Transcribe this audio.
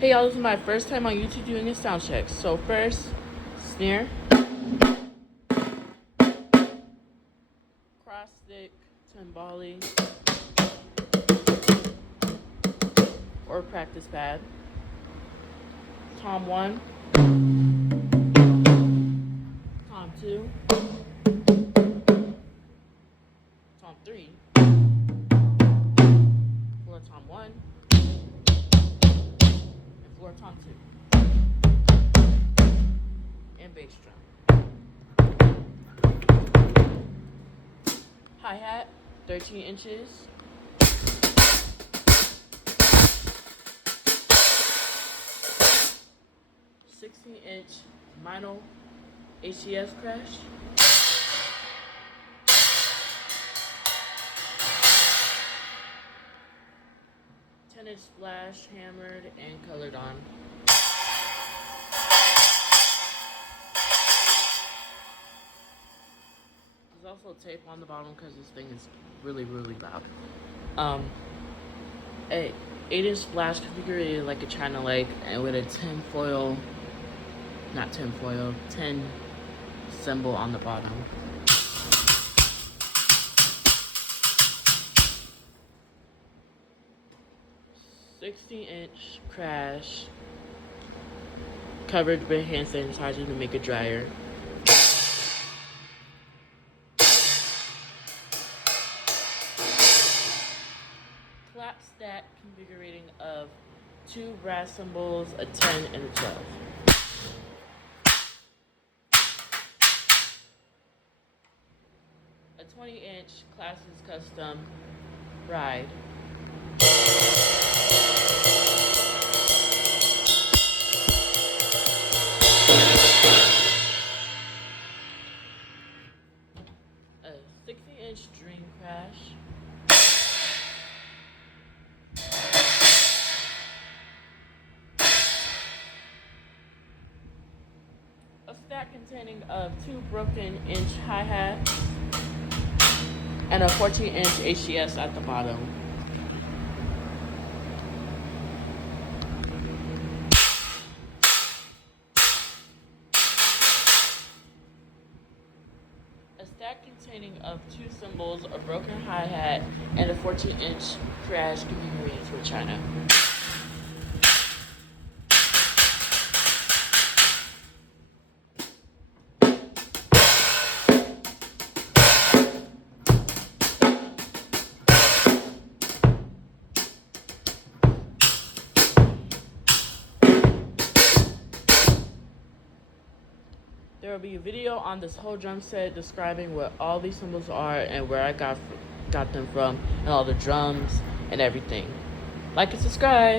Hey y'all, this is my first time on YouTube doing a sound check. So first, snare, cross stick, timbali, or practice pad, tom 1, tom 2, tom 3, floor tom 1, and floor tom 2, and bass drum. Hi-hat, 13 inches. "16" Meinl HCS crash. "10" splash, hammered and colored on. There's also tape on the bottom because this thing is really loud. A 8" splash configured like a China leg and with a 10 symbol on the bottom. 16" crash covered with hand sanitizer to make it drier. Clap stack configuring of 2 brass cymbals, a 10 and a 12. A 20" Classes Custom ride. A 60" Dream crash. A stack containing of 2 broken-inch hi-hats and a 14" HCS at the bottom. A stack containing of 2 cymbals, a broken hi-hat, and a 14" crash configuration for China. There will be a video on this whole drum set describing what all these cymbals are and where I got them from, and all the drums and everything. Like and subscribe.